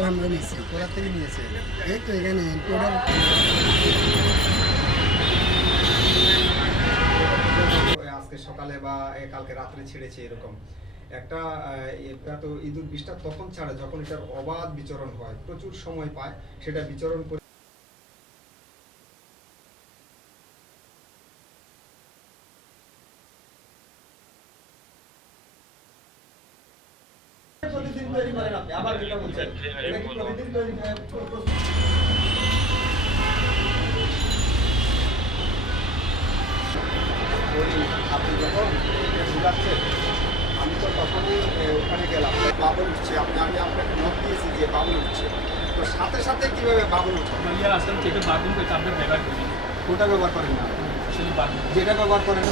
Order আমরা নিয়েছি। কোথা থেকে নিয়েছে? এই তো এখানে অর্ডার। আজকে সকালে বা কালকে রাত্রে ছেড়েছে এরকম একটা এটা তো ইঁদুর বিষটা তখন ছাড়ে যখন এটার অবাধ বিচরণ হয়, প্রচুর সময় পায় সেটা বিচরণ করে। প্রতিদিন তৈরি করেন আপনি, আবার যেটা বলছেন এটা কি প্রতিদিন তৈরি আপনি যখন ঢুকাচ্ছেন আমি তো তখনই ওখানে গেলাম, বাবুল উঠছে, আমি আপনাকে নোট দিয়েছি যে বাবুল উঠছে, তো সাথে সাথে কীভাবে বাবুল উঠছে? আসলে যেটা বাথরুম করতে আমরা ব্যবহার করি, কোনটা ব্যবহার করেন না? আসলে বাথরুম যেটা ব্যবহার করেন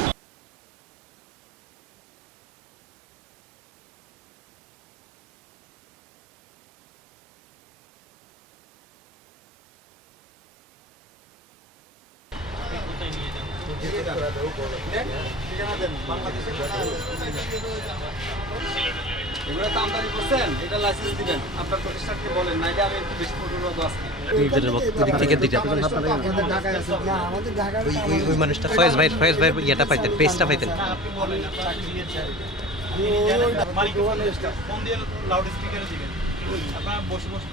এগুলো তো আমদানি করছেন, এটা লাইসেন্স দিবেন আপনার প্রতিষ্ঠানকে বলেন, নাইলে আমি একটু বেশি ফটো আজকে থেকে দুইটা আমাদের ঢাকায় আছে না, আমাদের ঢাকায় ওই মানুষটা ফয়েজ ভাই ইয়েটা পাইতেন, পেজটা পাইতেন। আপনি বলেন আপনি চাকরি দিয়েছেন, ফোন দিয়ে লাউড স্পিকারে দিবেন, আপনারা বসে বসে